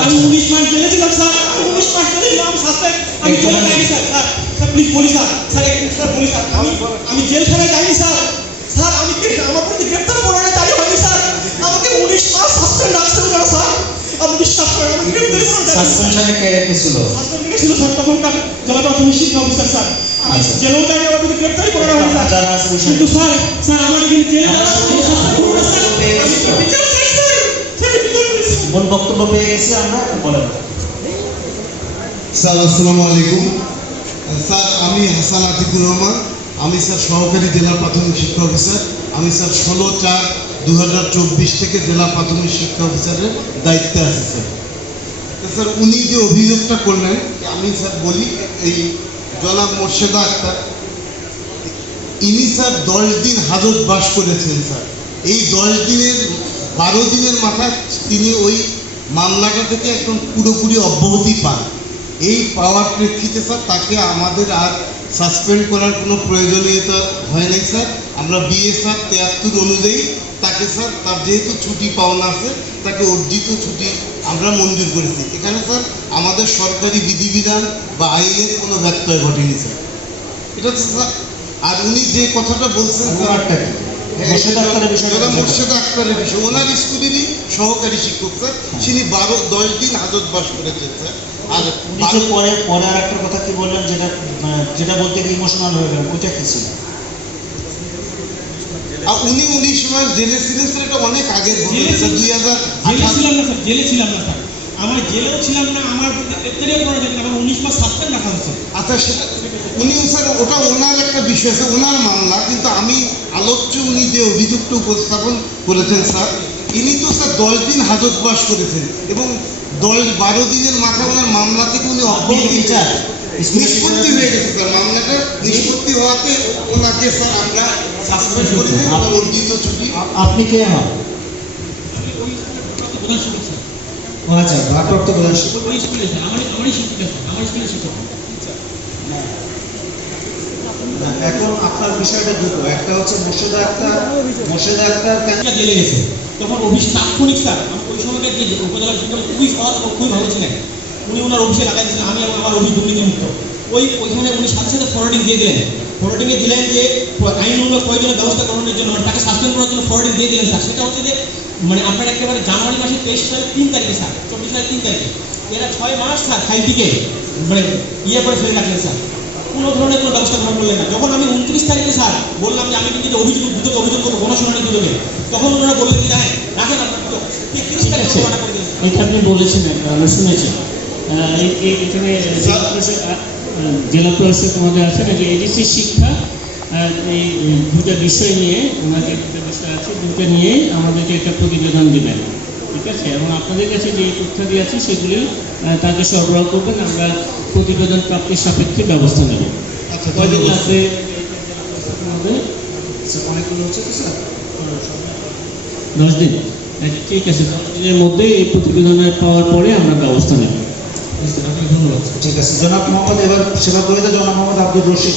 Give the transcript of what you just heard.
আমি। উনিশ মাস জেলে ছিলাম স্যার। উনিশ মাস জেলে ছিলাম আমি সাসপেন্ড আমি জেলে যাইনি স্যার। স্যার স্যার প্লিজ বলি স্যার স্যার স্যার বলি স্যার আমি আমি জেল খানায় যাইনি স্যার। স্যার আমি কি আমার প্রতি গ্রেপ্তার পরোয়ানা জারি হয়নি স্যার। আমাকে উনিশ মাস সাসপেন্ড রাখছে ওনারা স্যার। আপনি বিশ্বাস করেন আমি গ্রেপ্তারি পরোয়ানা সাসপেনশনে কে রেখেছিল? সাসপেন্ড ছিল স্যার? তখনকার জেলা প্রাথমিক শিক্ষা অফিসার স্যার। আচ্ছা। জেলেও যাইনি আমার প্রতি গ্রেপ্তারি পরোয়ানা হয়নি স্যার। কিন্তু স্যার স্যার আমাকে কিন্তু জেলে আমরা কোন বক্তব্য পেয়ে গেছি আমরা বলেন স্যার আসসালামু আলাইকুম স্যার আমি হাসান আতিকুর রহমান আমি স্যার সহকারী জেলা প্রাথমিক শিক্ষা অফিসার। আমি স্যার ষোলো চার দু হাজার চব্বিশ থেকে জেলা প্রাথমিক শিক্ষা অফিসারের দায়িত্বে আছি স্যার তো স্যার উনি যে অভিযোগটা করলেন আমি স্যার বলি এই জনাব মোর্শেদা আক্তার ইনি স্যার দশ দিন হাজত বাস করেছেন স্যার এই দশ দিনের বারো দিনের মাথায় তিনি ওই মামলাটা থেকে একদম পুরোপুরি অব্যাহতি পান। এই পাওয়ার প্রেক্ষিতে স্যার তাকে আমাদের আর সাসপেন্ড করার কোনো প্রয়োজনীয়তা হয় নাই স্যার। আমরা বিএসআর তেয়াত্তর অনুযায়ী তাকে স্যার তার যেহেতু ছুটি পাওনা আছে তাকে অর্জিত ছুটি আমরা মঞ্জুর করেছি। এখানে স্যার আমাদের সরকারি বিধিবিধান বা আইনের কোনো ব্যত্যয় ঘটেনি স্যার। এটা তো স্যার আর উনি যে কথাটা বলছেন স্যার? মোর্শেদ আক্তারের বিষয়টা যারা আক্তারের বিষয় ওনার স্কুলেরই সহকারী শিক্ষক স্যার তিনি বারো দশ দিন হাজত করেছেন স্যার। আর উনি পরে পরে আর একটা কথা কি বললেন যেটা যেটা বলতে গিয়ে ইমোশনাল হয়ে গেলেন ওইটা কি ছিল? আর উনি উনিশ মাস জেলে ছিলেন স্যার এটা অনেক আগের ঘটনা দুই হাজার জেলে ছিলাম না স্যার জেলে ছিলাম না স্যার। আমার জেলেও ছিলাম না আমার উনিশ মাস আচ্ছা উনি স্যার ওটা ওনার একটা বিষয় স্যার ওনার মামলা কিন্তু আমি আলোচ্য উনি যে অভিযোগটা উপস্থাপন করেছেন স্যার ইনি তো স্যার দশ দিন হাজতবাস করেছেন এবং দশ বারো দিনের মাথায় ওনার মামলা থেকে উনি অব্যাহতি টিচার নিষ্পত্তি হয়ে গেছে স্যার মামলাটা নিষ্পত্তি হওয়াতে ওনাকে স্যার আমরা সাসপেন্ড করেছি ওনার অর্জিত ছুটি। আপনি কে হন? ও আচ্ছা ভারপ্রাপ্ত প্রধান শিক্ষক। ওই স্কুলে আমার আমারই শিক্ষক আমার স্কুলের শিক্ষক। এখন আপনার বিষয়টা দুটো। একটা হচ্ছে মোর্শেদা আক্তার। জেলে গেছে? তখন অফিস তাৎক্ষণিক স্যার আমার ওই সময়কার যে উপজেলা শিক্ষক খুবই ও খুবই ভালো ছিলেন। উনি ওনার অফিসে লাগাই দিয়েছিলেন আমি আমার অফিস দুর্নীতিমুক্ত ওই ওইখানে উনি সাথে সাথে ফরওয়ার্ডিং দিয়ে দিলেন। ফরওয়ার্ডিংয়ে দিলেন যে আইন অনুযায়ী প্রয়োজনীয় ব্যবস্থা গ্রহণের জন্য মানে তাকে সাসপেন্ড করার জন্য ফরওয়ার্ডিং দিয়ে দিলেন স্যার। সেটা হচ্ছে যে মানে আপনার একেবারে জানুয়ারি মাসের তেইশ সালের তিন তারিখে, স্যার। চব্বিশ সালের তিন তারিখে। এরা ছয় মাস স্যার ফাইলটিকে মানে ইয়ে করে ফেলে রাখলেন স্যার। কোনো ধরনের কোনো ব্যবস্থা গ্রহণ করলেন না। যখন আমি উনত্রিশ তারিখে স্যার বললাম যে আমি কিন্তু অভিযোগ দুদকে অভিযোগ করব গণশুনানি দুদকে তখন ওনারা বললেন যে হ্যাঁ রাখেন আপনার তিরিশ তারিখে এটা আপনি বলেছেন আমরা শুনেছি। এখানে জেলা পরিষদ আহ, জেলা পরিষদ আছে যে এডিসি শিক্ষা এই দুটা বিষয় নিয়ে ওনাদের দুটো বিষয় আছে দুটো নিয়ে আমাদেরকে একটা প্রতিবেদন দেবেন। ঠিক আছে এবং আপনাদের কাছে যে তথ্যাদি আছে সেগুলি তাকে সরবরাহ করবেন আমরা প্রতিবেদন প্রাপ্তির সাপেক্ষে ব্যবস্থা নেব। আচ্ছা। লাগবে অনেকগুলো হচ্ছে তো স্যার? দশ দিন। আচ্ছা, ঠিক আছে দশ দিনের মধ্যে এই প্রতিবেদনের পাওয়ার পরে আমরা ব্যবস্থা নেব। ঠিক আছে জনাব মোহাম্মদ এবার সেবা করে জনাব মোহাম্মদ আব্দুর রশিদ।